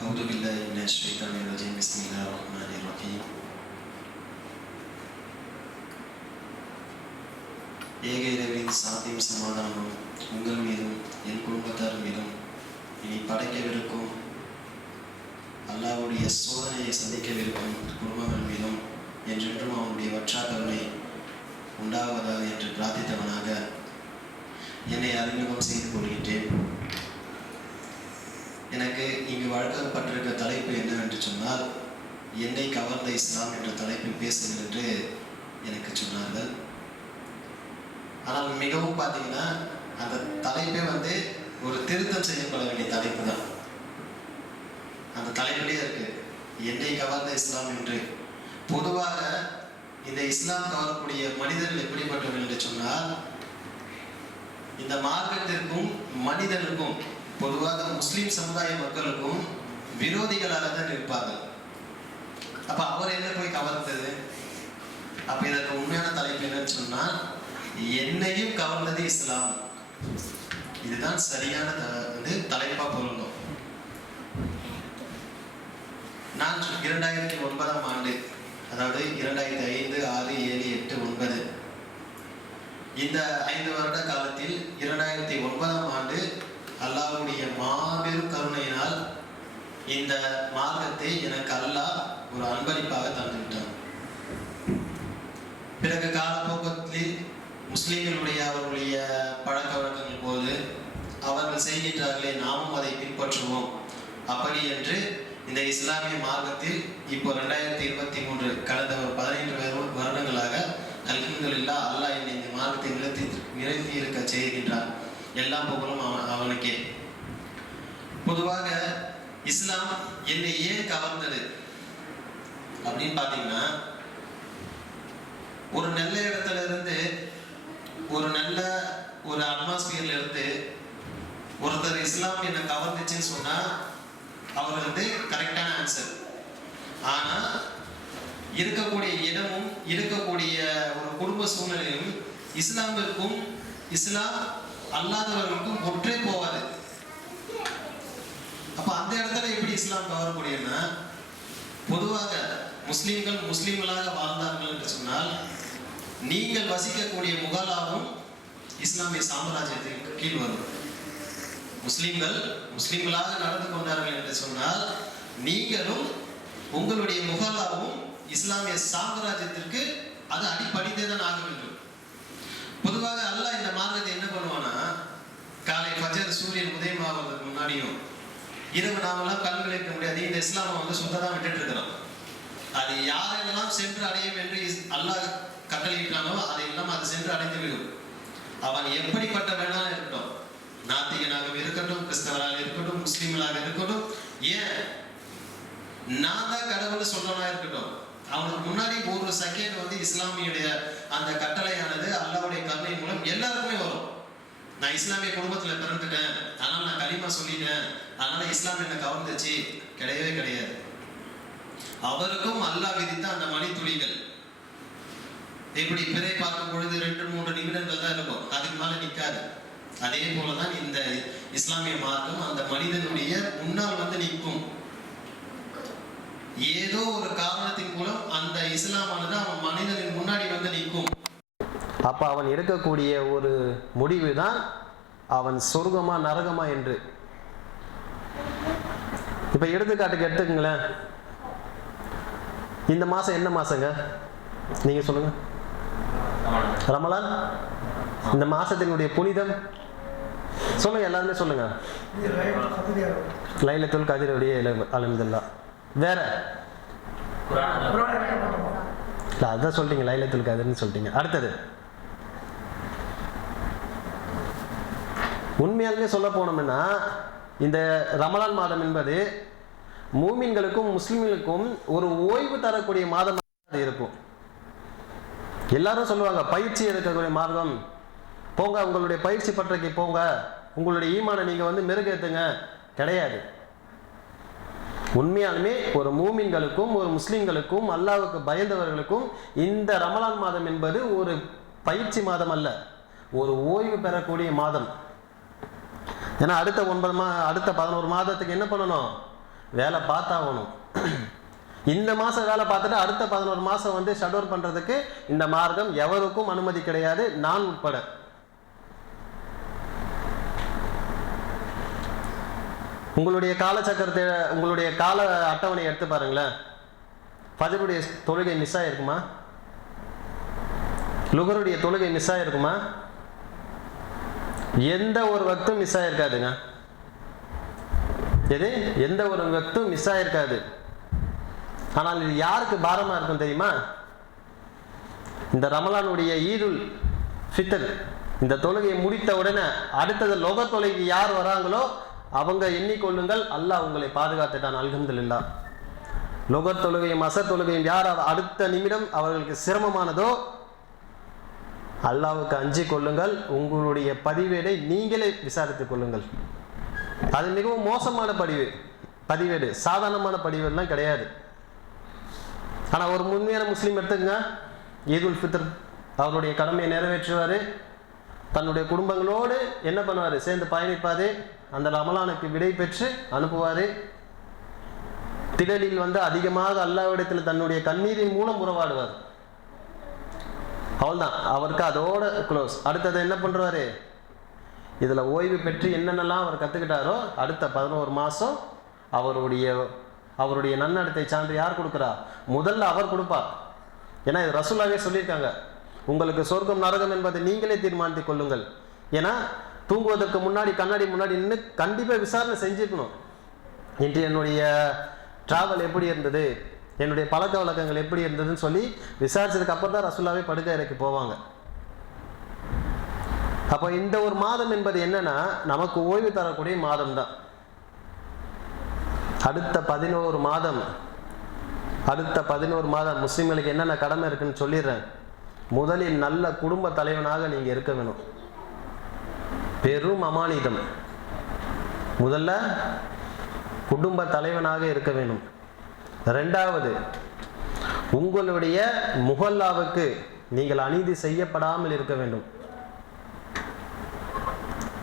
أعوذ بالله من الشيطان الرجيم بسم الله الرحمن الرحيم ஏக இறைவனின் சாந்தியும் சமாதானமும் உங்கள் மீதும் என் குடும்பத்தார் மீதும் இனி படைக்கவிருக்கும் அல்லாஹ்வுடைய சோதனையை சந்திக்கவிருக்கும் குடும்பங்கள் மீதும் என்றென்றும் அவனுடைய வற்றா கருணை உண்டாவதாக என்று பிரார்த்தித்தவனாக என்னை அறிமுகம் செய்து கொள்கின்றேன். எனக்கு இங்கு வழங்கப்பட்டிருக்க தலைப்பு என்னவென்று சொன்னால், என்னை கவர்ந்த இஸ்லாம் என்ற தலைப்பில் பேசுங்கள் என்று எனக்கு சொன்னார்கள். ஆனால் மிகவும் பார்த்தீங்கன்னா அந்த தலைப்பே ஒரு திருத்தம் செய்யப்பட வேண்டிய தலைப்பு தான். அந்த தலைப்பிலே இருக்கு, என்னை கவர்ந்த இஸ்லாம் என்று. பொதுவாக இந்த இஸ்லாம் கவரக்கூடிய மனிதர்கள் எப்படிப்பட்டவர்கள் என்று சொன்னால், இந்த மார்க்கத்திற்கும் மனிதனுக்கும் பொதுவாக முஸ்லிம் சமுதாய மக்களுக்கும் விரோதிகளாக தான் இருப்பார்கள். அப்ப அவர் என்ன போய் கவர்ந்தது? அப்ப இதற்கு உண்மையான தலைப்பு என்னன்னு சொன்னால், என்னையும் கவர்ந்தது இஸ்லாம். இதுதான் சரியான தலைப்பா பொருந்தும். நான் 2009ஆம் ஆண்டு, அதாவது 2005, 6, 7, 8, 9 இந்த 5 வருட காலத்தில் 2009ஆம் ஆண்டு அல்லாஹ்வுடைய மாபெரும் கருணையினால் இந்த மார்க்கத்தை எனக்கு அல்லாஹ் ஒரு அன்பளிப்பாக தந்துவிட்டான். பிறகு காலப்போக்கத்தில் முஸ்லிம்களுடைய அவர்களுடைய பழக்க வழக்கங்கள் போது அவர்கள் செய்கின்றார்களே, நாமும் அதை பின்பற்றுவோம். அப்படி என்று இந்த இஸ்லாமிய மார்க்கத்தில் இப்போ 2023 கடந்த ஒரு 15 வருடங்களாக அல்ஹம்துலில்லாஹ் அல்லாஹ் என்னை இந்த மார்க்கத்தை நிறுத்தி இருக்க செய்கின்றான். எல்லா புகழும் அவனுக்கே. பொதுவாக இஸ்லாம் என்னை ஏன் கவர்ந்தது அப்படின்னு பார்த்தீங்கன்னா, ஒரு நல்ல இடத்துல இருந்து ஒரு நல்ல ஒரு அட்மாஸ்பியர்ல இருந்து ஒருத்தர் இஸ்லாம் என்னை கவர்ந்துச்சுன்னு சொன்னா அவர் கரெக்டான ஆன்சர். ஆனா இருக்கக்கூடிய இடமும் இருக்கக்கூடிய ஒரு குடும்ப சூழ்நிலையும் இஸ்லாமிற்கும் இஸ்லாம் அல்லாதவர்களுக்கும் ஒன்றே போவாது. அப்ப அந்த இடத்துல எப்படி இஸ்லாம் கவரக்கூடியன்னா, பொதுவாக முஸ்லிம்களாக வாழ்ந்தார்கள் என்று சொன்னால், நீங்கள் வசிக்கக்கூடிய முகலாவும் இஸ்லாமிய சாம்ராஜ்யத்திற்கு கீழ் வரும். முஸ்லிம்களாக நடந்து கொண்டார்கள் என்று சொன்னால், நீங்களும் உங்களுடைய முகலாவும் இஸ்லாமிய சாம்ராஜ்யத்திற்கு அது அடிப்படைத்தே தான் ஆக வேண்டும். பொதுவாக அல்லாஹ் இந்த மார்க்கத்தை என்ன பண்ணுவானா, காலை ஃபஜர் சூரியன் உதயமாவதற்கு முன்னாடியும் இரவு நாமெல்லாம் கண்களை வைக்க முடியாது. இந்த இஸ்லாமை சுத்ததான் விட்டுட்டு இருக்கிறோம். அது யாரெல்லாம் சென்று அடையும் என்று அல்லாஹ் கட்டளையிட்டானோ அதையெல்லாம் அது சென்று அடைந்து விடும். அவன் எப்படிப்பட்ட வேணாலும் இருக்கட்டும், நாத்திகனாக இருக்கட்டும், கிறிஸ்தவராக இருக்கட்டும், முஸ்லீம்களாக இருக்கட்டும், ஏன் நான் தான் கடவுள் சொல்றவனா இருக்கட்டும், அவனுக்கு முன்னாடி ஒரு செகண்ட் இஸ்லாமியுடைய அந்த கட்டளையானது அல்லாஹ்வுடைய கருணை மூலம் எல்லாருக்குமே வரும். நான் இஸ்லாமிய குடும்பத்துல பிறந்துட்டேன், அதனால நான் கலிமா சொல்லிட்டேன், அதனால இஸ்லாம் என்ன கவர்ந்துச்சு, கிடையவே கிடையாது. அவருக்கும் அல்லாஹ் விதித்த அந்த மணித்துளிகள் எப்படி பிறை பார்க்கும் பொழுது 2-3 நிமிடங்கள் தான் இருக்கும், அதுக்கு மேல நிற்காது. அதே போலதான் இந்த இஸ்லாமிய மார்க்கம் அந்த மனிதனுடைய முன்னால் நிற்கும். ஏதோ ஒரு காரணத்தின் மூலம் அந்த இஸ்லாமானது அவன் மனிதனின் முன்னாடி நிற்கும். அப்ப அவன் எடுக்கக்கூடிய ஒரு முடிவு தான் அவன் சொர்க்கமா நரகமா என்று. இப்ப எடுத்துக்காட்டுக்கு எடுத்துக்கங்களேன், இந்த மாசம் என்ன மாசங்க நீங்க சொல்லுங்க? ரமலான். இந்த மாசத்தினுடைய புனிதம் சொல்லுங்க, எல்லாருமே சொல்லுங்க. லைலத்துல் கத்ருடைய அல்ஹம்துலில்லாஹ். வேற அதான் சொல்லிட்டீங்க, லைலத்துல் கத்ர்னு சொல்லிட்டீங்க. அடுத்தது உண்மையாலுமே சொல்ல போனோம்னா, இந்த ரமலான் மாதம் என்பது மூமின்களுக்கும் முஸ்லிம்களுக்கும் ஒரு ஓய்வு தரக்கூடிய மாதமாக இருக்கும். எல்லாரும் சொல்லுவாங்க பயிற்சி எடுக்கக்கூடிய மார்க்கம், போங்க உங்களுடைய பயிற்சி பற்றைக்கு போங்க, உங்களுடைய ஈமானை நீங்க மெருகேத்துங்க. கிடையாது. உண்மையாலுமே ஒரு மூமின்களுக்கும் ஒரு முஸ்லிம்களுக்கும் அல்லாஹ்வுக்கு பயந்தவர்களுக்கும் இந்த ரமலான் மாதம் என்பது ஒரு பயிற்சி மாதம் அல்ல, ஒரு ஓய்வு பெறக்கூடிய மாதம். ஏன்னா அடுத்த 11 மாதத்துக்கு என்ன பண்ணணும்? வேலை பார்த்தாகணும். இந்த மாதம் வேலை பார்த்துட்டு அடுத்த 11 மாதம் வந்து ஷட் டவுன் பண்ணுறதுக்கு இந்த மார்க்கம் எவருக்கும் அனுமதி கிடையாது, நான் உட்பட. உங்களுடைய காலச்சக்கரத்தை, உங்களுடைய கால அட்டவணை எடுத்து பாருங்களேன். ஃபஜ்ருடைய தொழுகை மிஸ் ஆகிருக்குமா? லுகருடைய தொழுகை மிஸ் ஆகிருக்குமா? எந்த ஒரு வக்தும் மிஸ் ஆகிருக்காதுங்க. எது? எந்த ஒரு வக்தும் மிஸ் ஆகிருக்காது. ஆனால் இது யாருக்கு பாரமாக இருக்கும் தெரியுமா? இந்த ரமலானுடைய ஈதுல் ஃபித்ர் இந்த தொழுகையை முடித்த உடனே அடுத்தது லொக தொழுகை யார் வராங்களோ அவங்க எண்ணிக்கொள்ளுங்கள், அல்லாஹ் உங்களை பாதுகாத்துட்டான். அல்ஹம்துலில்லாஹ். லொகர் தொழுகையும் அசர் தொழுகையும் யார் அடுத்த நிமிடம் அவர்களுக்கு சிரமமானதோ அல்லாஹ்வுக்கு அஞ்சி கொள்ளுங்கள். உங்களுடைய பதிவேடை நீங்களே விசாரித்துக் கொள்ளுங்கள். அது மிகவும் மோசமான பதிவேடு, சாதாரணமான பதிவேடுலாம் கிடையாது. ஆனால் ஒரு உண்மையான முஸ்லீம் எடுத்துக்கங்க, ஈதுல் ஃபித்ர் அவருடைய கடமையை நிறைவேற்றுவார், தன்னுடைய குடும்பங்களோடு என்ன பண்ணுவார், சேர்ந்து பயணிப்பார், அந்த ரமலானுக்கு விடை பெற்று அனுப்புவார். திடலில் வந்து அதிகமாக அல்லாஹ்விடத்தில் தன்னுடைய கண்ணீரின் மூலம் உறவாடுவார். அவ்வளோதான், அவருக்கு அதோட க்ளோஸ். அடுத்தது என்ன பண்ணுறாரு, இதில் ஓய்வு பெற்று என்னென்னலாம் அவர் கற்றுக்கிட்டாரோ அடுத்த 11 மாதம் அவருடைய நன்னடத்தை சான்று யார் கொடுக்குறா? முதல்ல அவர் கொடுப்பார். ஏன்னா இது ரசூலாவே சொல்லியிருக்காங்க, உங்களுக்கு சொர்க்கம் நரகம் என்பதை நீங்களே தீர்மானித்துக் கொள்ளுங்கள். ஏன்னா தூங்குவதற்கு முன்னாடி கண்ணாடி முன்னாடி நின்று கண்டிப்பாக விசாரணை செஞ்சுக்கணும். இன்று என்னுடைய டிராவல் எப்படி இருந்தது, என்னுடைய பழக்க வழக்கங்கள் எப்படி இருந்ததுன்னு சொல்லி விசாரிச்சதுக்கு அப்புறம் தான் ரசூலாவே படுக்கை அறைக்கு போவாங்க. அப்போ இந்த ஒரு மாதம் என்பது என்னன்னா நமக்கு ஓய்வு தரக்கூடிய மாதம் தான். அடுத்த 11 மாதம் முஸ்லிம்களுக்கு என்னென்ன கடமை இருக்குன்னு சொல்லிடுறேன். முதலில் நல்ல குடும்ப தலைவனாக நீங்க இருக்க வேணும். பெரும் அமானிதம். முதல்ல குடும்ப தலைவனாக இருக்க வேணும். இரண்டாவது, உங்களுடைய முஹல்லாவுக்கு நீங்கள் அநீதி செய்யப்படாமல் இருக்க வேண்டும்.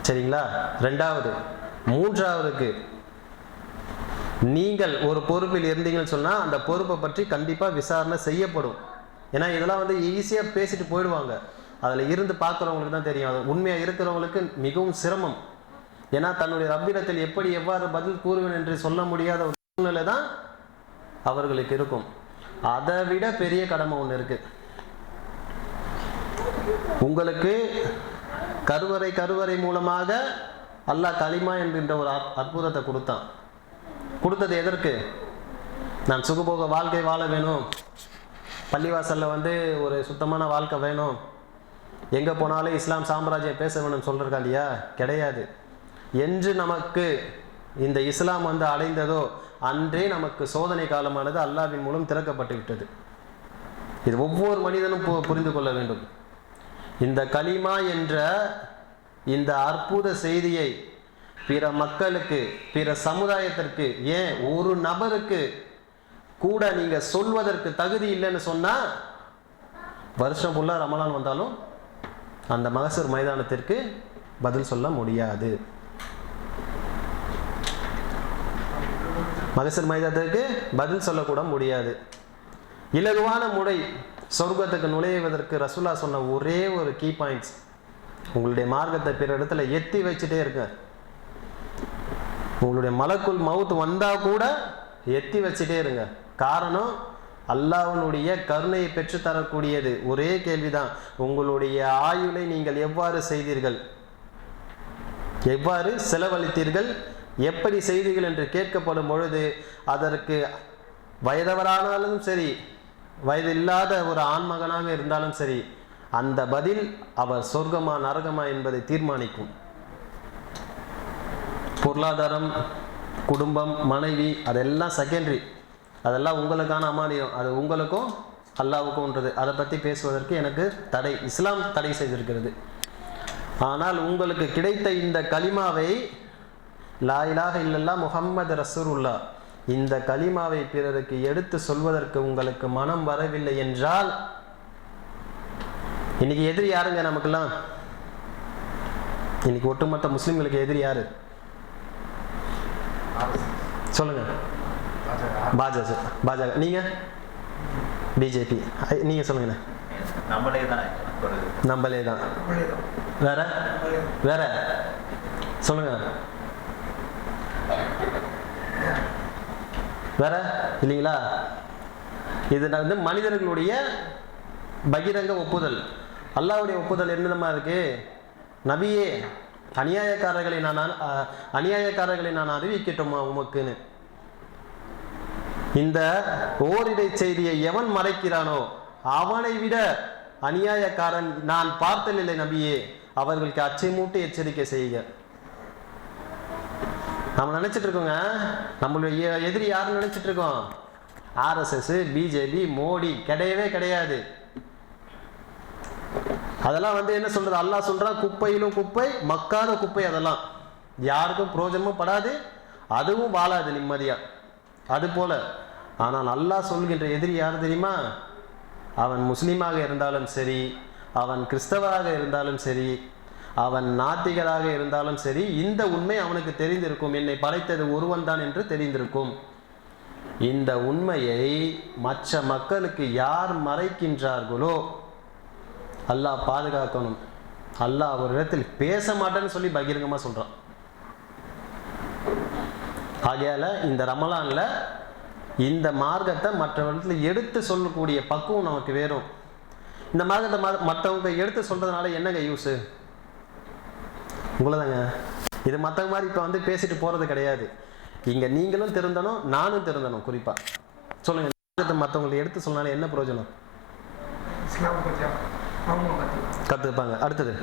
சரிங்களா? இரண்டாவது. மூன்றாவதுக்கு, நீங்கள் ஒரு பொறுப்பில் இருந்தீங்கன்னு சொன்னா அந்த பொறுப்பை பற்றி கண்டிப்பா விசாரணை செய்யப்படும். ஏன்னா இதெல்லாம் வந்து ஈஸியா பேசிட்டு போயிடுவாங்க. அதுல இருந்து பார்க்குறவங்களுக்கு தான் தெரியும். அது உண்மையா இருக்கிறவங்களுக்கு மிகவும் சிரமம். ஏன்னா தன்னுடைய ரப்பிடத்தில் எவ்வாறு பதில் கூறுவேன் என்று சொல்ல முடியாத ஒரு சூழ்நிலை தான் அவர்களுக்கு இருக்கும். அதை விட பெரிய கடமை ஒன்று இருக்கு. உங்களுக்கு கருவறை மூலமாக அல்லாஹ் கலிமா என்கின்ற ஒரு அற்புதத்தை கொடுத்தான். கொடுத்தது எதற்கு? நான் சுகபோக வாழ்க்கை வாழ வேணும், பள்ளிவாசலில் வந்து ஒரு சுத்தமான வாழ்க்கை வேணும், எங்கே போனாலும் இஸ்லாம் சாம்ராஜ்யம் பேச வேணும்னு சொல்கிறா இல்லையா? கிடையாது. என்று நமக்கு இந்த இஸ்லாம் வந்து அடைந்ததோ அன்றே நமக்கு சோதனை காலமானது அல்லாஹ்வின் மூலம் திறக்கப்பட்டு விட்டது. இது ஒவ்வொரு மனிதனும் புரிந்து கொள்ள வேண்டும். இந்த கலிமா என்ற இந்த அற்புத செய்தியை பிற மக்களுக்கு, பிற சமுதாயத்திற்கு, ஏன் ஒரு நபருக்கு கூட நீங்க சொல்வதற்கு தகுதி இல்லைன்னு சொன்னா வருஷம் ஃபுல்லா ரமலான் வந்தாலும் அந்த மகசர் மைதானத்திற்கு பதில் சொல்ல முடியாது. மகசர் மைதானத்திற்கு பதில் சொல்லக்கூட முடியாது. இலகுவான முறை சொர்க்கத்துக்கு நுழைவதற்கு ரசூலா சொன்ன ஒரே ஒரு கீ பாயிண்ட்ஸ், உங்களுடைய மார்க்கத்தை பிற இடத்துல எத்தி வச்சுட்டே இருக்க. உங்களுடைய மலக்குள் மவுத் வந்தா கூட எத்தி வச்சுட்டே இருங்க. காரணம், அல்லாஹ்வுடைய கருணையை பெற்று தரக்கூடியது. ஒரே கேள்விதான், உங்களுடைய ஆயுளை நீங்கள் எவ்வாறு செய்தீர்கள், எவ்வாறு செலவழித்தீர்கள், எப்படி செய்தீர்கள் என்று கேட்கப்படும் பொழுது அதற்கு வயதவரானாலும் சரி, வயது இல்லாத ஒரு ஆண்மகனாக இருந்தாலும் சரி, அந்த பதில் அவர் சொர்க்கமா நரகமா என்பதை தீர்மானிக்கும். பொருளாதாரம், குடும்பம், மனைவி அதெல்லாம் செகண்டரி. அதெல்லாம் உங்களுக்கான அமானியம். அது உங்களுக்கும் அல்லாஹ்வுக்கும்ன்றது. அதை பற்றி பேசுவதற்கு எனக்கு தடை, இஸ்லாம் தடை செய்திருக்கிறது. ஆனால் உங்களுக்கு கிடைத்த இந்த கலிமாவை, லா இலாஹ இல்லல்லாஹ் முஹம்மது ரசூலுல்லாஹ், இந்த கலிமாவை பிறருக்கு எடுத்து சொல்வதற்கு உங்களுக்கு மனம் வரவில்லை என்றால், இன்னைக்கு எதிரி யாருங்க நமக்கெல்லாம்? இன்னைக்கு ஒட்டுமொத்த முஸ்லிம்களுக்கு எதிரி யாரு சொல்லுங்க? பாஜக. நீங்க பிஜேபி. நீங்க சொல்லுங்கண்ணே. நம்மளே தான். வேற வேற சொல்லுங்க. வேற இல்லைங்களா? இது வந்து மனிதர்களுடைய பகிரங்க ஒப்புதல். அல்லாஹ்வுடைய ஒப்புதல் என்னமா இருக்கு? நபியே, அநியாயக்காரர்களை நான் அறிவிக்கட்டுமா உமக்குன்னு. இந்த ஓரிடை செய்தியை எவன் மறைக்கிறானோ அவனை விட அநியாயக்காரன் நான் பார்த்ததில்லை நபியே, அவர்களுக்கு அச்சமூட்டி எச்சரிக்கை செய்யுங்க. நம்ம நினைச்சிட்டு இருக்கோங்க, நம்மளுடைய எதிரி யாருன்னு நினைச்சிட்டு இருக்கோம்? RSS, BJP, Modi. கிடையவே கிடையாது. அதெல்லாம் வந்து என்ன சொல்றது? அல்லாஹ் சொல்றான், குப்பையிலும் குப்பை, மக்காத குப்பை. அதெல்லாம் யாருக்கும் பிரயோஜனமும் படாது, அதுவும் வாழாது நிம்மதியா. அது போல. ஆனால் அல்லாஹ் சொல்கின்ற எதிரி யார் தெரியுமா? அவன் முஸ்லீமாக இருந்தாலும் சரி, அவன் கிறிஸ்தவராக இருந்தாலும் சரி, அவன் நாத்திகராக இருந்தாலும் சரி, இந்த உண்மை அவனுக்கு தெரிந்திருக்கும். என்னை படைத்தது ஒருவன் தான் என்று தெரிந்திருக்கும். இந்த உண்மையை மற்ற மக்களுக்கு யார் மறைக்கின்றார்களோ அல்லாஹ் பாதுகாக்கணும். அல்லாஹ் ஒரு இடத்தில் பேச மாட்டேன்னு சொல்லி பகிரங்கமா சொல்றான். ஆகையால இந்த ரமலான்ல இந்த மார்க்கத்தை மற்றவர்கள் எடுத்து சொல்லக்கூடிய பக்குவம் நமக்கு வேணும். இந்த மார்க்கத்தை மற்றவங்க எடுத்து சொல்றதுனால என்னங்க யூஸ்? உங்களதாங்க. இது மற்றவங்க மாதிரி இப்போ வந்து பேசிட்டு போறது கிடையாது. இங்க நீங்களும் திருந்தணும், நானும் திருந்தணும். குறிப்பா சொல்லுங்க, மற்றவங்களை எடுத்து சொன்னாலும் என்ன பிரயோஜனம்? கத்துப்பாங்க. அடுத்தது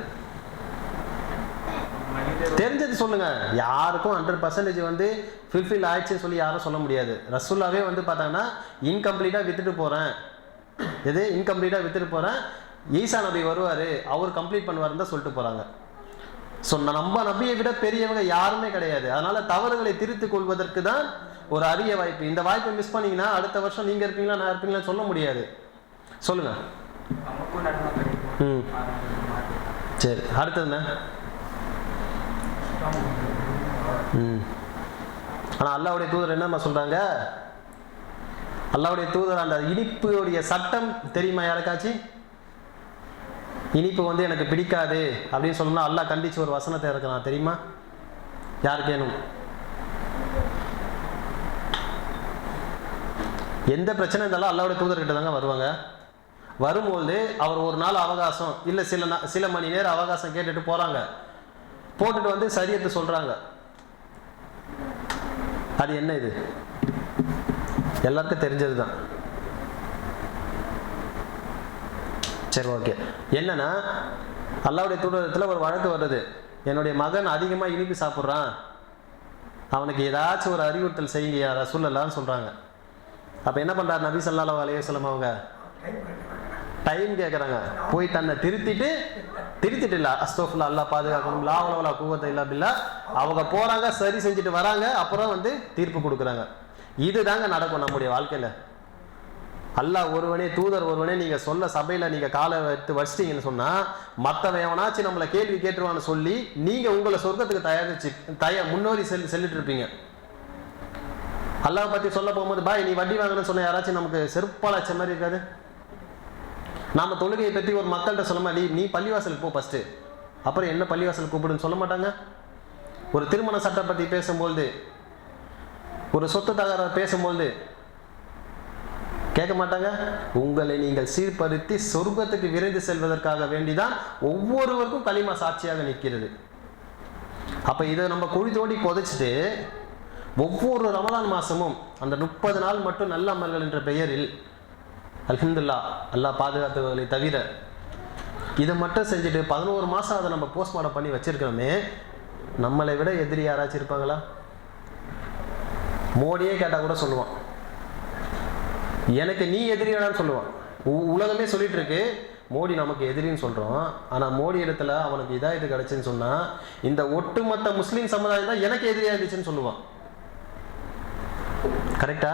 தெரிஞ்சது சொல்லுங்க. யாருக்கும் 100% வந்து ஃபில்ஃபில் ஆயிடுச்சுன்னு சொல்லி யாரும் சொல்ல முடியாது. ரசூல்லாவே வந்து பார்த்தாங்கன்னா இன்கம்ப்ளீட்டா வித்துட்டு போறேன், எது இன்கம்ப்ளீட்டா வித்துட்டு போறேன், ஈசா நபி வருவாரு, அவர் கம்ப்ளீட் பண்ணுவாருன்னு தான் சொல்லிட்டு போறாங்க. நம்ம நபியை விட பெரியவங்க யாருமே கிடையாது. அதனால தவறுகளை திருத்திக் கொள்வதற்கு தான் ஒரு அரிய வாய்ப்பு. இந்த வாய்ப்பை மிஸ் பண்ணீங்கன்னா அடுத்த வருஷம் நீங்க இருப்பீங்களா நான் இருப்பீங்களா சொல்ல முடியாது. சொல்லுங்க. சரி, அடுத்தது என்ன? ஆனா அல்லாஹ்வுடைய தூதர் என்னமா சொல்றாங்க? அல்லாஹ்வுடைய தூதர் அந்த இனிப்புடைய சட்டம் தெரியுமா யாருக்காச்சும்? இனிப்பு வந்து எனக்கு பிடிக்காது அப்படின்னு சொல்லணும்னா அல்லாஹ் கண்டிச்சு ஒரு வசனத்தை இறக்குறான் தெரியுமா? யாருக்கேனும் எந்த பிரச்சனை இருந்தாலும் அல்லாஹ்வுடைய தூதர்கிட்ட தாங்க வருவாங்க. வரும்போது அவர் ஒரு நாள் அவகாசம் இல்லை சில மணி நேரம் அவகாசம் கேட்டுட்டு போறாங்க. போட்டுட்டு வந்து சரியத்தை சொல்றாங்க. அது என்ன? இது எல்லாருக்கும் தெரிஞ்சதுதான். சரி, ஓகே. என்னன்னா அல்லாஹ்வுடைய தூதரத்துல ஒரு வழக்கு வருது. என்னுடைய மகன் அதிகமா இனிப்பு சாப்பிட்றான், அவனுக்கு ஏதாச்சும் ஒரு அறிவுறுத்தல் செய்யுங்க ரசூலுல்லாஹ்னு சொல்றாங்க. அப்ப என்ன பண்றாரு நபி ஸல்லல்லாஹு அலைஹி வஸல்லம்? அவங்க டைம் கேட்குறாங்க. போய் தன்னை திருத்திட்டு இல்ல அஸ்தோஃபில்லா, அல்லாஹ் பாதுகாக்கணும், லா ஹவ்ல வலா குவத்த இல்லா பில்லாஹ். அவங்க போறாங்க, சரி செஞ்சுட்டு வராங்க, அப்புறம் வந்து தீர்ப்பு கொடுக்குறாங்க. இதுதாங்க நடக்கும் நம்முடைய வாழ்க்கையில. அல்லாஹ் ஒருவனே, தூதர் ஒருவனே நீங்க சொல்ல சபையில நீங்க காலை எடுத்து வச்சிட்டீங்கன்னு சொன்னா மற்றவன் எவனாச்சும் நம்மளை கேள்வி கேட்டுருவான்னு சொல்லி நீங்க உங்களை சொர்க்கத்துக்கு முன்னோரி செல்லிட்டு இருப்பீங்க. அல்லாஹ் பத்தி சொல்ல போகும்போது பாய் நீ வட்டி வாங்கணும்னு சொன்ன யாராச்சும் நமக்கு செருப்பால் அச்ச மாதிரி இருக்காது? நாம தொழுகையை பற்றி ஒரு மக்கள்கிட்ட சொல்ல மாட்டி நீ பள்ளிவாசலுக்கு போ ஃபர்ஸ்ட், அப்புறம் என்ன பள்ளிவாசல் கூப்பிடுன்னு சொல்ல மாட்டாங்க. ஒரு திருமண சட்டம் பற்றி பேசும்போது, ஒரு சொத்து தகராறு பேசும்போது கேட்க மாட்டாங்க. உங்களை நீங்கள் சீர்படுத்தி சொர்க்கத்துக்கு விரைந்து செல்வதற்காக வேண்டிதான் ஒவ்வொருவருக்கும் கலிமா சாட்சியாக நிற்கிறது. அப்ப இதை நம்ம குழி தோண்டி புதைச்சிட்டு ஒவ்வொரு ரமலான் மாசமும் அந்த 30 நாள் மட்டும் நல்ல அமல்கள் என்ற பெயரில் அல்ஹம்துலில்லாஹ் அல்லாஹ் பாதுகாத்தவர்களை தவிர இதை மட்டும் செஞ்சுட்டு 11 மாசம் அதை நம்ம போஸ்ட்மார்ட்டம் பண்ணி வச்சிருக்கிறோமே, நம்மளை விட எதிரி யாராச்சும் இருப்பாங்களா? மோடியே கேட்டா கூட சொல்லுவான் எனக்கு நீ எதிரியாடான்னு சொல்லுவான். உலகமே சொல்லிட்டு இருக்கு மோடி நமக்கு எதிரின்னு சொல்றோம். ஆனா மோடி இடத்துல அவனுக்கு இதாயத்து கிடைச்சுன்னு சொன்னா இந்த ஒட்டுமொத்த முஸ்லீம் சமுதாயம் தான் எனக்கு எதிரியா இருந்துச்சுன்னு சொல்லுவான். கரெக்டா?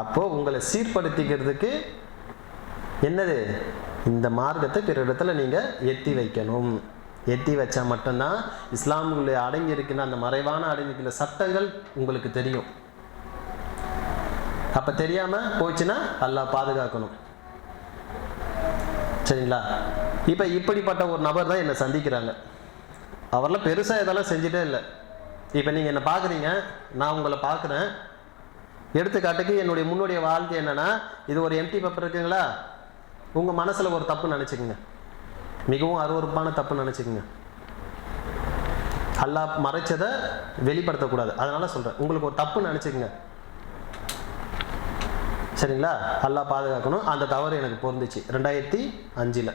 அப்போ உங்களை சீர்படுத்திக்கிறதுக்கு என்னது? இந்த மார்க்கத்தை பிற இடத்துல நீங்க எத்தி வைக்கணும். எத்தி வச்சா மட்டும்தான் இஸ்லாமுடைய அடங்கி இருக்கின்ற அந்த மறைவான அடங்கியிருக்கின்ற சட்டங்கள் உங்களுக்கு தெரியும். அப்போ தெரியாமல் போச்சுன்னா அல்லாஹ் பாதுகாக்கணும். சரிங்களா? இப்போ இப்படிப்பட்ட ஒரு நபர் தான் என்னை சந்திக்கிறாங்க. அவரெல்லாம் பெருசாக இதெல்லாம் செஞ்சுட்டே இல்லை. இப்போ நீங்கள் என்னை பார்க்குறீங்க, நான் உங்களை பார்க்குறேன். எடுத்துக்காட்டுக்கு முன்னுடைய வாழ்க்கை என்னென்னா, இது ஒரு எம்டி பேப்பர் இருக்குங்களா, உங்கள் மனசில் ஒரு தப்பு நினச்சிக்கோங்க, மிகவும் அருவருப்பான தப்பு நினச்சிக்கோங்க. அல்லாஹ் மறைச்சதை வெளிப்படுத்தக்கூடாது, அதனால சொல்கிறேன். உங்களுக்கு ஒரு தப்பு நினச்சிக்கோங்க, சரிங்களா? அல்லாஹ் பாதுகாக்கணும். அந்த தவறு எனக்கு பொருந்துச்சு 2005.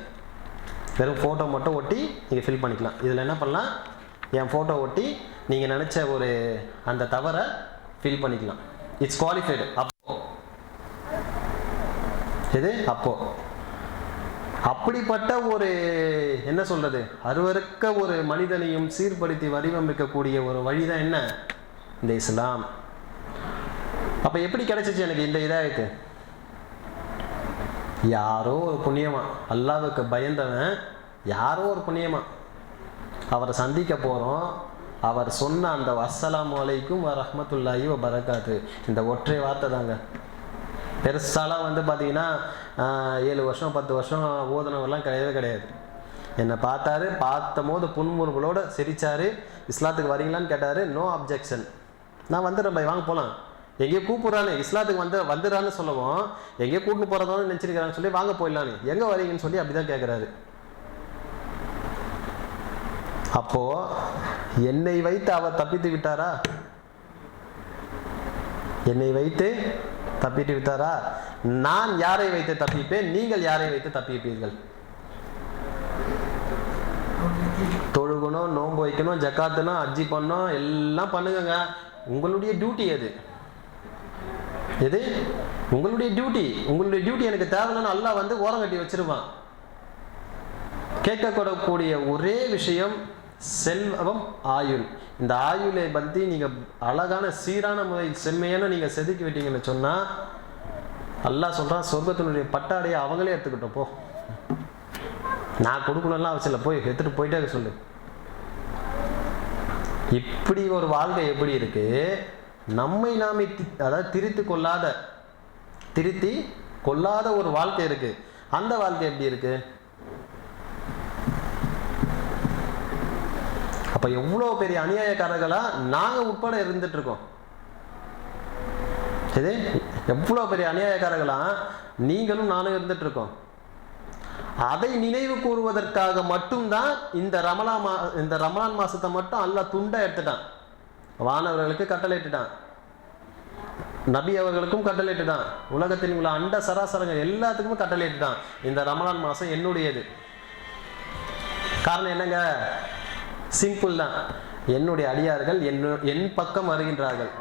வெறும் ஃபோட்டோ மட்டும் ஒட்டி நீங்கள் ஃபில் பண்ணிக்கலாம். இதில் என்ன பண்ணலாம், என் ஃபோட்டோ ஒட்டி நீங்கள் நினச்ச ஒரு அந்த தவறை ஃபில் பண்ணிக்கலாம். It's qualified. அப்போ இது அப்படிப்பட்ட ஒரு என்ன சொல்றது, அருவருக்க ஒரு மனிதனையும் சீர்படுத்தி வடிவமைக்கக்கூடிய ஒரு வழிதான் என்ன, இந்த இஸ்லாம். அப்ப எப்படி கிடைச்சிச்சு எனக்கு இந்த இதாயிட்டு? யாரோ ஒரு புண்ணியமா, அல்லாஹ்வுக்கு பயந்தவன் யாரோ ஒரு புண்ணியமா அவரை சந்திக்க போறோம். அவர் சொன்ன அந்த அஸ்ஸலாமு அலைக்கும் வ ரஹ்மத்துல்லாஹி வ பரக்காத்து, இந்த ஒற்றை வார்த்தை தாங்க. பெருசாலாம் பார்த்தீங்கன்னா 7 வருஷம் 10 வருஷம் ஓதுனவெல்லாம் கிடையவே கிடையாது. என்னை பார்த்தாரு, பார்த்த போது புன்முறுவலோடு சிரிச்சாரு. இஸ்லாத்துக்கு வரீங்களான்னு கேட்டார். நோ அப்ஜெக்ஷன், நான் வந்துடுறேன் பை, வாங்க போகலாம். எங்கேயோ கூப்பிட்றானே, இஸ்லாத்துக்கு வந்துடுறான்னு சொல்லவும் எங்கேயோ கூட்டின்னு போகிறதான்னு நினச்சிருக்கிறான்னு சொல்லி வாங்க போயிடலான்னு, எங்கே வரீங்கன்னு சொல்லி அப்படி தான் கேட்குறாரு. அப்போ என்னை வைத்து அவர் தப்பித்து விட்டாரா? என்னை வைத்து தப்பிட்டு விட்டாரா? நான் யாரை வைத்து தப்பிப்பேன், நீங்கள் யாரை வைத்து தப்பிப்பீர்கள்? தொழுகணும், நோன்பு வைக்கணும், ஜக்காத்தணும், அஜ்ஜி பண்ணணும், எல்லாம் பண்ணுங்க. உங்களுடைய டியூட்டி எது? எது உங்களுடைய டியூட்டி? உங்களுடைய டியூட்டி எனக்கு தேவைன்னு அல்லாஹ் ஓரம் கட்டி வச்சிருவான். கேட்கக்கூடக்கூடிய ஒரே விஷயம் செல்வம், ஆயுள். இந்த ஆயுளை பற்றி நீங்கள் அழகான சீரான முறையில் செம்மையான நீங்கள் செதுக்கி விட்டீங்கன்னு சொன்னால் அல்லாஹ் சொல்கிறான், சொர்க்கத்தினுடைய பட்டாடையை அவங்களே எடுத்துக்கிட்டோம் போ, நான் கொடுக்கணும்லாம் அவசியம் இல்லை, போய் எடுத்துகிட்டு போயிட்டே சொல்லு. இப்படி ஒரு வாழ்க்கை எப்படி இருக்கு? நம்மை நாமே அதாவது திருத்தி கொள்ளாத ஒரு வாழ்க்கை இருக்கு. அந்த வாழ்க்கை எப்படி இருக்கு? அப்ப எவ்வளவு பெரிய அநியாயக்காரர்களா நாங்க உட்பட இருந்துட்டு இருக்கோம். இது எவ்வளவு பெரிய அநியாயக்காரர்களா நீங்களும் நானும் இருந்துட்டு இருக்கோம். அதை நினைவு கூறுவதற்காக மட்டும்தான் இந்த ரமலான் மாசத்தை மட்டும் அல்லாஹ் துண்டா எடுத்துட்டான். வானவர்களுக்கு கட்டளையிட்டுட்டான், நபி அவர்களுக்கும் கட்டளையிட்டுட்டான், உலகத்தில் உள்ள அண்ட சராசரங்கள் எல்லாத்துக்குமே கட்டளையிட்டுட்டான். இந்த ரமலான் மாசம் என்னுடையது. காரணம் என்னங்க? சிம்பிள் தான். என்னுடைய அடியார்கள் என் பக்கம் வருகின்றார்கள்.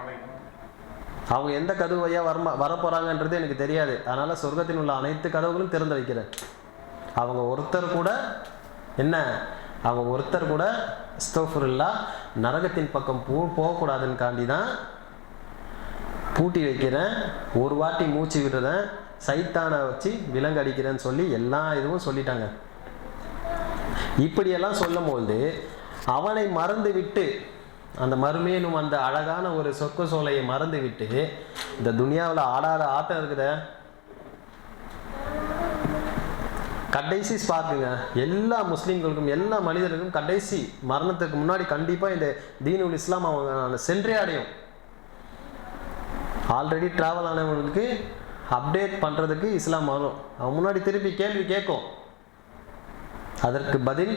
அவங்க எந்த கதவு வழியா வரப்போறாங்கன்றது எனக்கு தெரியாது. அதனால சொர்க்கத்தில் உள்ள அனைத்து கதவுகளும் திறந்து வைக்கிறேன். அவங்க ஒருத்தர் கூட அஸ்தக்ஃபிருல்லாஹ் நரகத்தின் பக்கம் போகக்கூடாதுன்னு காண்டி தான் பூட்டி வைக்கிறேன். ஒரு வாட்டி மூச்சு விடுறேன், சைத்தானை வச்சு விலங்கு அடிக்கிறேன்னு சொல்லி எல்லா இதுவும் சொல்லிட்டாங்க. இப்படியெல்லாம் சொல்லும் போது அவனை மறந்து விட்டு, அந்த மறுமேனும் அந்த அழகான ஒரு சொர்க்க சோலையை மறந்து விட்டு இந்த துனியாவில் ஆடாத ஆட்டம் இருக்குத. கடைசி பார்க்குங்க, எல்லா முஸ்லீம்களுக்கும் எல்லா மனிதர்களுக்கும் கடைசி மரணத்துக்கு முன்னாடி கண்டிப்பாக இந்த தீனுல் இஸ்லாம் அவங்க சென்றே அடையும். ஆல்ரெடி டிராவல் ஆனவங்களுக்கு அப்டேட் பண்ணுறதுக்கு இஸ்லாம் வரும். அவன் முன்னாடி திருப்பி கேள்வி கேட்கும். அதற்கு பதில்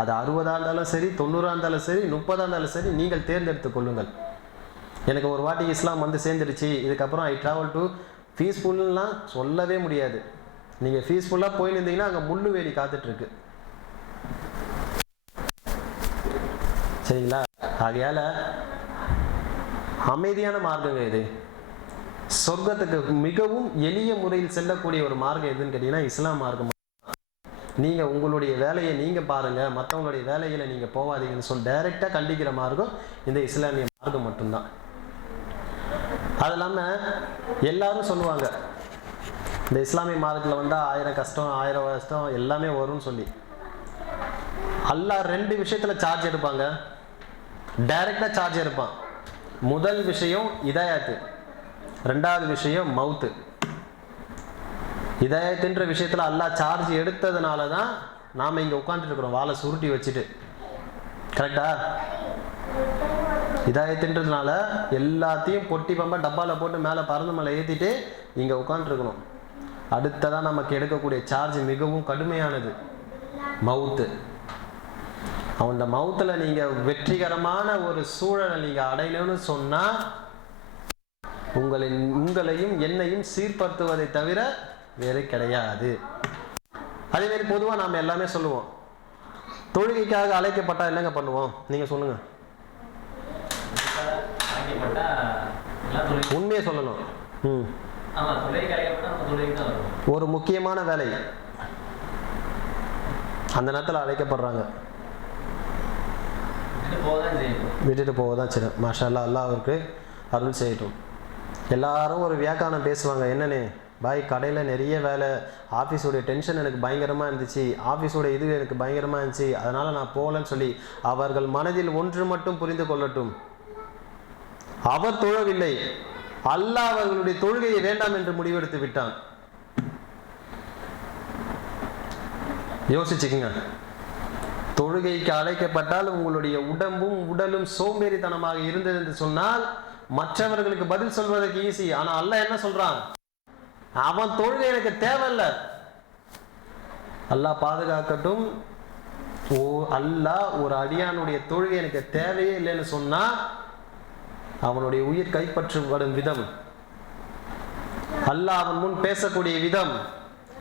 அது 60 இருந்தாலும் சரி, 90 இருந்தாலும் சரி, 30 இருந்தாலும் சரி, நீங்கள் தேர்ந்தெடுத்து கொள்ளுங்கள். எனக்கு ஒரு வாட்டி இஸ்லாம் சேர்ந்துருச்சு, இதுக்கப்புறம் ஐ ட்ராவல் டு பீஸ்ஃபுல்லாம் சொல்லவே முடியாது. நீங்கள் பீஸ்ஃபுல்லாக போயிருந்தீங்கன்னா அங்கே முள்ளு வேலி காத்துட்ருக்கு. சரிங்களா? ஆகையால் அமைதியான மார்க்கங்க இது. சொர்க்கத்துக்கு மிகவும் எளிய முறையில் செல்லக்கூடிய ஒரு மார்க்கம் எதுன்னு கேட்டீங்கன்னா இஸ்லாம் மார்க்கம். நீங்கள் உங்களுடைய வேலையை நீங்கள் பாருங்கள், மற்றவங்களுடைய வேலைகளை நீங்கள் போகாதீங்கன்னு சொல்லி டைரெக்டாக கண்டிக்கிற மார்க்கம் இந்த இஸ்லாமிய மார்க்கம் மட்டும்தான். அது இல்லாமல் எல்லாரும் சொல்லுவாங்க, இந்த இஸ்லாமிய மார்க்கத்தில் வந்தால் 1000 கஷ்டம் 1000 கஷ்டம் எல்லாமே வரும்னு சொல்லி. அல்லாஹ் 2 விஷயத்தில் சார்ஜ் எடுப்பாங்க, டைரெக்டாக சார்ஜ் எடுப்பான். முதல் விஷயம் இதாயாத்து, ரெண்டாவது விஷயம் மவுத்து. இதாயத்தின்ற விஷயத்தில் அல்லாஹ் சார்ஜ் எடுத்ததுனால தான் நாம் இங்கே உட்காந்துருக்குறோம், வாழை சுருட்டி வச்சுட்டு. கரெக்டா? இதாயத்தின்றதுனால எல்லாத்தையும் பொட்டி பம்ப டப்பாவில் போட்டு மேலே பறந்து மேலே ஏற்றிட்டு இங்கே உட்காந்துருக்கணும். அடுத்ததான் நமக்கு எடுக்கக்கூடிய சார்ஜ் மிகவும் கடுமையானது, மவுத்து. அந்த மவுத்தில் நீங்கள் வெற்றிகரமான ஒரு சூழலை நீங்கள் அடையணும்னு சொன்னால் உங்களையும் என்னையும் சீர்படுத்துவதை தவிர வேறு கிடையாது. அதேமாரி பொதுவாக நாம் எல்லாமே சொல்லுவோம், தொழுகைக்காக அழைக்கப்பட்டால் என்னங்க பண்ணுவோம்? நீங்கள் சொல்லுங்க, உண்மையை சொல்லணும். ஒரு முக்கியமான வேலை அந்த நேரத்தில் அழைக்கப்படுறாங்க, விட்டுட்டு போவதான் சரி. மாஷா அல்லா, அல்லாஹ் அவருக்கு அருள் செய்யட்டும். எல்லாரும் ஒரு வியாக்கானம் பேசுவாங்க, என்னன்னு பாய் கடையில் நிறைய வேலை, ஆஃபீஸோடைய டென்ஷன் எனக்கு பயங்கரமாக இருந்துச்சு, ஆஃபீஸோட இது எனக்கு பயங்கரமாக இருந்துச்சு, அதனால் நான் போகலன்னு சொல்லி அவர்கள் மனதில் ஒன்று மட்டும் புரிந்து கொள்ளட்டும், அவர் தொழவில்லை, அல்லாஹ் அவர்களுடைய தொழுகையை வேண்டாம் என்று முடிவெடுத்து விட்டான். யோசிச்சுக்குங்க. தொழுகைக்கு அழைக்கப்பட்டால் உங்களுடைய உடம்பும் உடலும் சோம்பேறித்தனமாக இருந்தது என்று சொன்னால் மற்றவர்களுக்கு பதில் சொல்வதற்கு ஈஸி. ஆனா அல்லாஹ் என்ன சொல்றான்? அவன் தொழுகை எனக்கு தேவையில்லை. அல்லாஹ் பாதுகாக்கட்டும். அல்லாஹ் ஒரு அடியானுடைய தொழுகை எனக்கு தேவையே இல்லைன்னு சொன்னா அவனுடைய உயிர் கைப்பற்றப்படும் விதம், அல்லாஹ் அவன் முன் பேசக்கூடிய விதம்,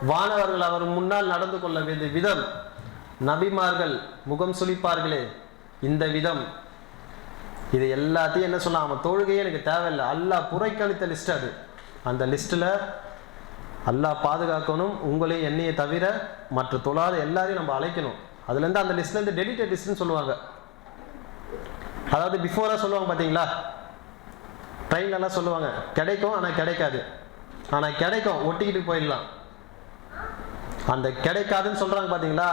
வானவர்கள் அவர் முன்னால் நடந்து கொள்ள வேண்டிய விதம், நபிமார்கள் முகம் சுளிப்பார்களே இந்த விதம், இது எல்லாத்தையும் என்ன சொன்னா அவன் தொழுகையே எனக்கு தேவையில்லை, அல்லாஹ் புறக்கணித்த லிஸ்ட் அது. அந்த லிஸ்ட்டில் அல்லாஹ் பாதுகாக்கணும். உங்களையும் என்னையை தவிர மற்ற தொழாத எல்லாரையும் நம்ம அழைக்கணும். அதுலேருந்து அந்த லிஸ்ட்லேருந்து டெலிட்டட் லிஸ்ட்னு சொல்லுவாங்க. அதாவது பிஃபோராக சொல்லுவாங்க பார்த்தீங்களா, ட்ரெயின்லாம் சொல்லுவாங்க கிடைக்கும் ஆனால் கிடைக்காது, ஆனால் கிடைக்கும் ஒட்டிக்கிட்டு போயிடலாம். அந்த கிடைக்காதுன்னு சொல்கிறாங்க பார்த்தீங்களா,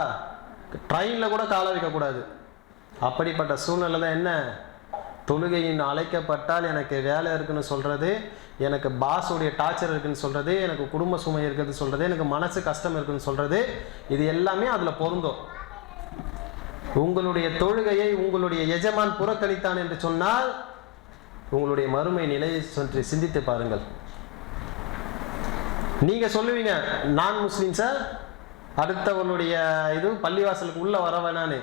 ட்ரெயினில் கூட கால வைக்கக்கூடாது. அப்படிப்பட்ட சூழ்நிலை தான் என்ன, தொழுகையின் அழைக்கப்பட்டால் எனக்கு வேலை இருக்குன்னு சொல்கிறது, எனக்கு பாஸுடைய டார்ச்சர் இருக்குன்னு சொல்கிறது, எனக்கு குடும்ப சுமை இருக்குன்னு சொல்கிறது, எனக்கு மனசு கஷ்டம் இருக்குன்னு சொல்கிறது, இது எல்லாமே அதில் பொருந்தும். உங்களுடைய தொழுகையை உங்களுடைய எஜமான் புறக்கணித்தான் என்று சொன்னால் உங்களுடைய மறுமை நிலையை சொல்லி சிந்தித்து பாருங்கள். நீங்கள் சொல்லுவீங்க நான் முஸ்லீம் சார், அடுத்தவனுடைய இது பள்ளிவாசலுக்கு உள்ள வர வேணான்னு.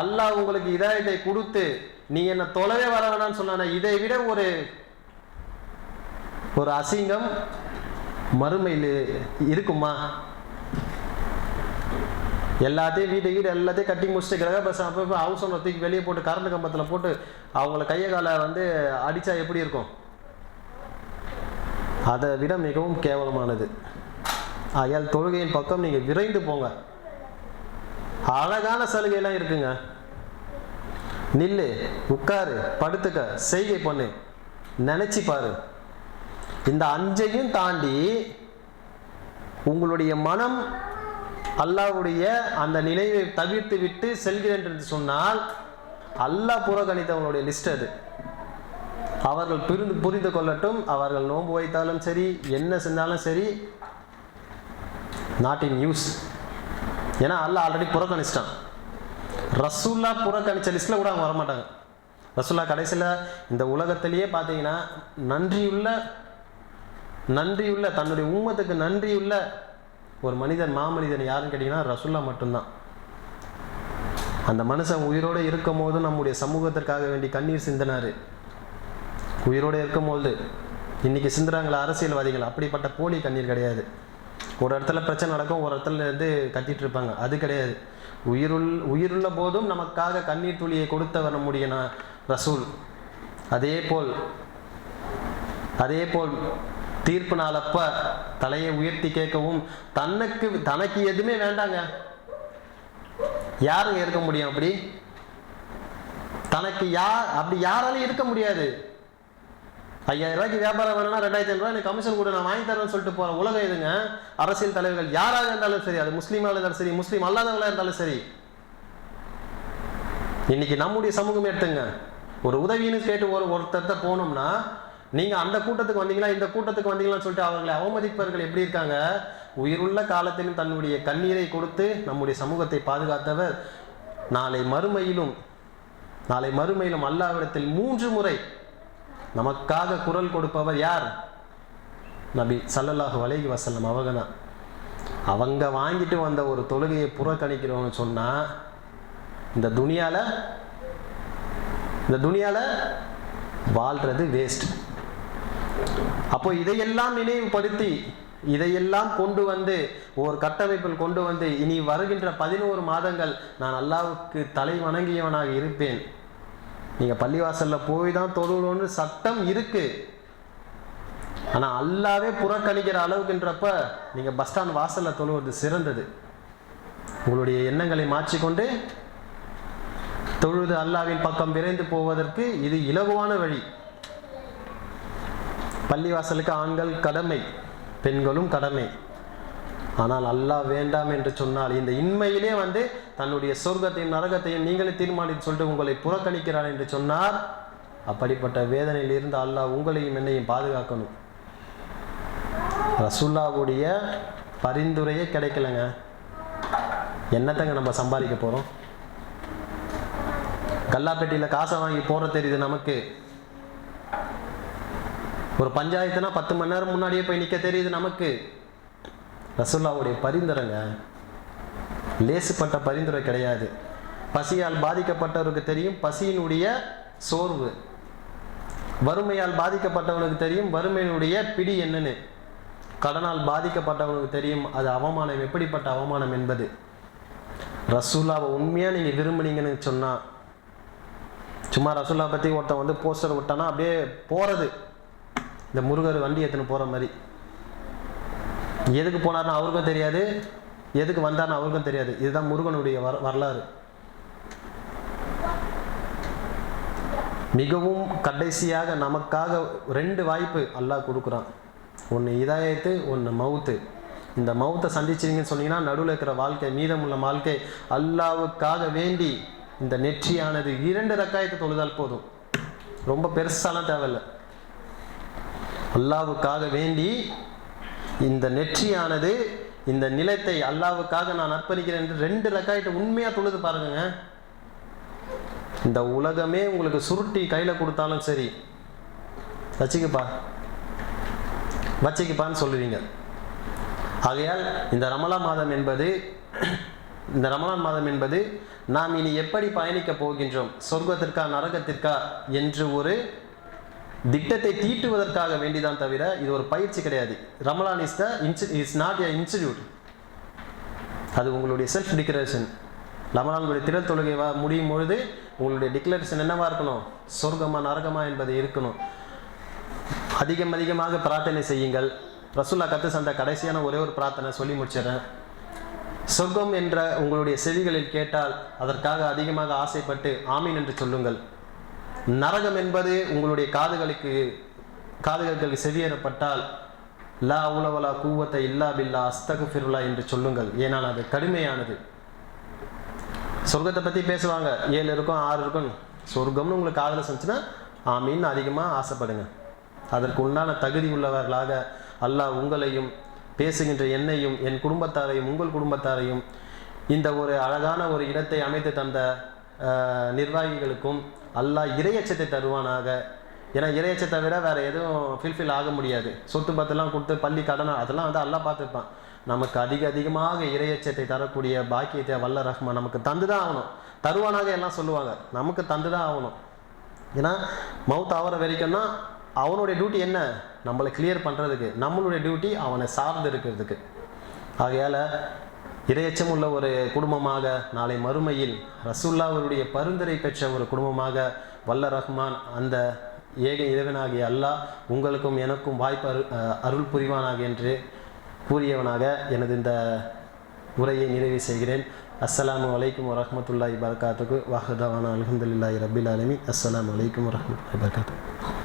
அல்லாஹ் உங்களுக்கு இதாயத்தை கொடுத்து நீ என்ன தொலைவே வர வேணான்னு சொன்ன, இதை விட ஒரு அசிங்கம் மறுமையில் இருக்குமா? எல்லாத்தையும் வீடு எல்லாத்தையும் கட்டி முடிச்சுட்டு கிரக பஸ் அப்போ ஹவுஸ் ஓனர் தூக்கி வெளியே போட்டு கரண்ட் கம்பத்தில் போட்டு அவங்கள கையை காலை அடித்தா எப்படி இருக்கும்? அதை விட மிகவும் கேவலமானது. ஆகையால் தொழுகையின் பக்கம் நீங்கள் விரைந்து போங்க. அழகான சலுகையெல்லாம் இருக்குங்க. நில்லு, உட்காரு, படுத்துக்க, செய்கை பண்ணு, நினைச்சு பாரு. இந்த அஞ்சையும் தாண்டி உங்களுடைய மனம் அல்லாஹ்வுடைய அந்த நினைவை தவிர்த்து விட்டு செல்கிறேன் என்று சொன்னால் அல்லாஹ் புறக்கணித்தவங்களுடைய லிஸ்ட் அது. அவர்கள் புரிந்து கொள்ளட்டும். அவர்கள் நோன்பு வைத்தாலும் சரி, என்ன செஞ்சாலும் சரி, நாட் இன் யூஸ். ஏன்னா அல்லாஹ் ஆல்ரெடி புறக்கணிச்சிட்டான். ரசூல்லா புறக்கணிச்ச லிஸ்ட்டில் கூட அவங்க வரமாட்டாங்க. ரசூல்லா கடைசியில் இந்த உலகத்திலேயே பார்த்தீங்கன்னா நன்றியுள்ள தன்னுடைய உம்மத்துக்கு நன்றியுள்ள ஒரு மனிதன், மாமனிதன் யாருன்னு கேட்டிங்கன்னா ரசூல்லா மட்டும்தான். அந்த மனுஷன் உயிரோடு இருக்கும் போது நம்முடைய சமூகத்திற்காக வேண்டி கண்ணீர் சிந்தினார். உயிரோடு இருக்கும் போது இன்னைக்கு சிந்துறாங்களா அரசியல்வாதிகள், அப்படிப்பட்ட போலி கண்ணீர் கிடையாது. ஒரு இடத்துல பிரச்சனை நடக்கும், ஒரு இடத்துல இருந்து கத்திட்டு இருப்பாங்க, அது கிடையாது. உயிருள்ள போதும் நமக்காக கண்ணீர் துளியை கொடுத்தவர் நம்முடைய ரசூல். அதே போல் தீர்ப்பு நாளப்ப தலையை உயர்த்தி கேட்கவும் தனக்கு எதுவுமே வேண்டாங்க. யாருங்க இருக்க முடியும் அப்படி? தனக்கு அப்படி யாராலையும் இருக்க முடியாது. 5000 ரூபாய்க்கு வியாபாரம் வேணும்னா 2500 ரூபாய் எனக்கு கமிஷன் கூட நான் வாங்கி தரேன்னு சொல்லிட்டு போற உலகம் இதுங்க. அரசியல் தலைவர்கள் யாராக இருந்தாலும் சரி, அது முஸ்லீமாக இருந்தாலும் சரி, முஸ்லீம் அல்லாதவங்களா இருந்தாலும் சரி. இன்னைக்கு நம்முடைய சமூகம் எடுத்துங்க, ஒரு உதவின்னு கேட்டு ஒருத்தர்கிட்ட போனோம்னா நீங்கள் அந்த கூட்டத்துக்கு வந்தீங்களா இந்த கூட்டத்துக்கு வந்தீங்களான்னு சொல்லிட்டு அவர்களை அவமதிப்பவர்கள் எப்படி இருக்காங்க? உயிருள்ள காலத்திலும் தன்னுடைய கண்ணீரை கொடுத்து நம்முடைய சமூகத்தை பாதுகாத்தவர் நாளை மறுமையிலும் அல்லாஹ்விடத்தில் 3 முறை நமக்காக குரல் கொடுப்பவர் யார்? நபி ஸல்லல்லாஹு அலைஹி வஸல்லம் அவங்க தான். அவங்க வாங்கிட்டு வந்த ஒரு தொழுகையை புறக்கணிக்கிறோம்னு சொன்னா இந்த துனியால வாழ்றது வேஸ்ட். அப்போ இதையெல்லாம் நினைவுபடுத்தி இதையெல்லாம் கொண்டு வந்து ஒரு கட்டமைப்பில் கொண்டு வந்து இனி வருகின்ற 11 மாதங்கள் நான் அல்லாஹ்வுக்கு தலை வணங்கியவனாக இருப்பேன். நீங்க பள்ளிவாசல்ல போய் தான் தொழுகணும்னு சட்டம் இருக்கு. ஆனா அல்லாவே புறக்கணிக்கிற அளவுக்குன்றப்ப நீங்க பஸ் ஸ்டாண்ட் வாசல்ல தொழுவது சிறந்தது. உங்களுடைய எண்ணங்களை மாற்றிக்கொண்டு தொழுது அல்லாவின் பக்கம் விரைந்து போவதற்கு இது இலகுவான வழி. பள்ளிவாசலுக்கு ஆண்கள் கடமை, பெண்களும் கடமை. ஆனால் அல்லாஹ் வேண்டாம் என்று சொன்னால் இந்த இன்மையிலே வந்து தன்னுடைய சொர்க்கத்தையும் நரகத்தையும் நீங்களே தீர்மானித்து சொல்லிட்டு உங்களை புறக்கணிக்கிறார் என்று சொன்னார். அப்படிப்பட்ட வேதனையில் இருந்து அல்லாஹ் உங்களையும் என்னையும் பாதுகாக்கணும். ரசூலுல்லாஹ்வுடைய பரிந்துரையே கிடைக்கலங்க, என்னத்தங்க நம்ம சம்பாதிக்க போறோம்? கல்லாப்பேட்டியில் காசை வாங்கி போற தெரியுது நமக்கு. ஒரு பஞ்சாயத்துனா 10 மணி நேரம் முன்னாடியே போய் நிற்க தெரியுது நமக்கு. ரசூலுல்லாஹ்வுடைய பரிந்துரைங்க லேசுப்பட்ட பரிந்துரை கிடையாது. பசியால் பாதிக்கப்பட்டவருக்கு தெரியும் பசியினுடைய சோர்வு, வறுமையால் பாதிக்கப்பட்டவனுக்கு தெரியும் வறுமையினுடைய பிடி என்னன்னு, கடனால் பாதிக்கப்பட்டவனுக்கு தெரியும் அது அவமானம், எப்படிப்பட்ட அவமானம் என்பது. ரசூலுல்லாஹ்வை உண்மையா நீங்க விரும்புனீங்கன்னு சொன்னா, சும்மா ரசூலுல்லாஹ் பத்தி ஒருத்தன் வந்து போஸ்டர் விட்டானா அப்படியே போறது, இந்த முருகர் வண்டி எடுத்துன்னு போற மாதிரி. எதுக்கு போனார்னு அவருக்கும் தெரியாது, எதுக்கு வந்தார்னு அவருக்கும் தெரியாது. இதுதான் முருகனுடைய வரலாறு. மிகவும் கடைசியாக நமக்காக 2 வாய்ப்பு அல்லாஹ் கொடுக்குறான். ஒன்று இதாயத்து, ஒன்று மவுத்து. இந்த மவுத்தை சந்திச்சிங்கன்னு சொன்னீங்கன்னா நடுவில் இருக்கிற வாழ்க்கை, மீதமுள்ள வாழ்க்கை அல்லாஹ்வுக்காக வேண்டி இந்த நெற்றியானது 2 ரக்காயத்தை தொழுதால் போதும். ரொம்ப பெருசாலாம் தேவையில்லை. அல்லாஹ்வுக்காக வேண்டி இந்த நெற்றியானது இந்த நிலத்தை அல்லாஹ்வுக்காக நான் அர்ப்பணிக்கிறேன் என்று 2 ரக்காயத்தை உண்மையா தொழுது பாருங்க. இந்த உலகமே உங்களுக்கு சுருட்டி கையில கொடுத்தாலும் சரி, வச்சுக்குப்பான்னு சொல்லுவீங்க. ஆகையால் இந்த ரமலான் மாதம் என்பது நாம் இனி எப்படி பயணிக்க போகின்றோம், சொர்க்கத்திற்கா நரகத்திற்கா என்று ஒரு திட்டத்தை தீட்டுவதற்காக வேண்டிதான் தவிர இது ஒரு பயிற்சி கிடையாது. Ramalan is not a institute. அது உங்களுடைய செல்ஃப் டிக்ளரேஷன். ரமலானுடைய திரள் தொழுகை முடியும் பொழுது உங்களுடைய டிக்ளரேஷன் என்னவா இருக்கணும்? சொர்க்கமா நரகமா என்பது இருக்கணும். அதிகமாக பிரார்த்தனை செய்யுங்கள். ரசூலுல்லாஹ் கத்து சந்த கடைசியான ஒரே ஒரு பிரார்த்தனை சொல்லி முடிச்சிடறேன். சொர்க்கம் என்ற உங்களுடைய செவிகளில் கேட்டால் அதற்காக அதிகமாக ஆசைப்பட்டு ஆமீன் என்று சொல்லுங்கள். நரகம் என்பது உங்களுடைய காதுகளுக்கு செவியேறப்பட்டால் லா உலவலா கூவத்தை இல்லா பில்லா அஸ்தகுஃபிருல்லா என்று சொல்லுங்கள். ஏனால் அது கடுமையானது. சொர்க்கத்தை பற்றி பேசுவாங்க, 7 இருக்கும் 6 இருக்கும். சொர்க்கம்னு உங்களுக்கு காதில் செஞ்சுன்னா ஆமீன் அதிகமாக ஆசைப்படுங்க. அதற்கு உண்டான தகுதி உள்ளவர்களாக அல்லாஹ் உங்களையும் பேசுகின்ற என்னையும் என் குடும்பத்தாரையும் உங்கள் குடும்பத்தாரையும் இந்த ஒரு அழகான ஒரு இடத்தை அமைத்து தந்த நிர்வாகிகளுக்கும் அல்லாஹ் இறையச்சத்தை தருவானாக. ஏன்னா இறையச்சத்தை விட வேற எதுவும் ஃபில்ஃபில் ஆக முடியாது. சொத்து பத்தெல்லாம் கொடுத்து பள்ளி கடனை அதெல்லாம் வந்து அல்லாஹ் பார்த்துருப்பான். நமக்கு அதிகமாக இறையச்சத்தை தரக்கூடிய பாக்கியத்தை வல்ல ரஹ்மான் நமக்கு தந்துதான் ஆகணும். தருவானாக எல்லாம் சொல்லுவாங்க, நமக்கு தந்துதான் ஆகணும். ஏன்னா மவுத் ஆகிற வரைக்கும்னா அவனுடைய டியூட்டி என்ன? நம்மளை கிளியர் பண்ணுறதுக்கு. நம்மளுடைய டியூட்டி அவனை சார்ந்து இருக்கிறதுக்கு. ஆகையால் இறையச்சம் உள்ள ஒரு குடும்பமாக நாளை மறுமையில் ரசூலுல்லாஹ்வுடைய பரிந்துரை பெற்ற ஒரு குடும்பமாக வல்ல ரஹ்மான் அந்த ஏக இறைவனாகிய அல்லாஹ் உங்களுக்கும் எனக்கும் வாய்ப்பு அருள் புரிவானாக என்று கூறியவனாக எனது இந்த உரையை நிறைவு செய்கிறேன். அஸ்ஸலாமு அலைக்கும் வரஹ்மத்துல்லாஹி வபரகாத்துஹு. வாஹிர் தஅவானா அல்ஹம்துலில்லாஹி ரப்பில் ஆலமீன். அஸ்ஸலாமு அலைக்கும் வரஹ்மத்துல்லாஹி வபரகாத்துஹு.